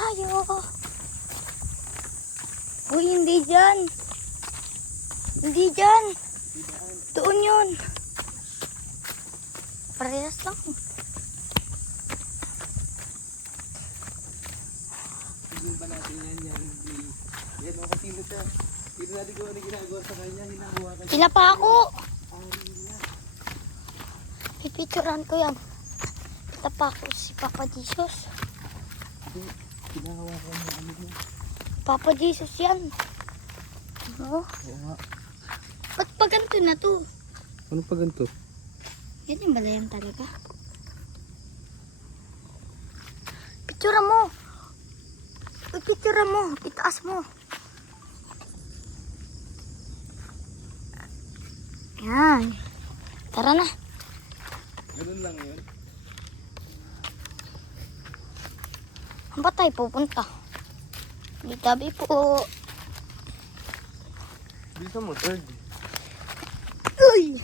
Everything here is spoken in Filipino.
tayo. Uy, hindi dyan. Hindi dyan. Doon yun. Parehas lang. Hindi ba natin yan? Yan o, kung sino siya. Hindi natin kung ano ginagawa sa kanya. Hinahawa ka. Tinapa ako. Pipicturan ko yan. Tinapa ko si Papa Jesus. Hinahawa ka mo. Ano mo? Papa Jesus yan. Oo. Oo nga. Ba't pa ganito na to? Ano pa ganito? Yan yung balayan talaga. Picturean mo. Picturean mo. Itaas mo. Yan. Tara na. Ganun lang yun. Saan ba tayo pupunta? Di tabi po. Bisa mo, third. Uy!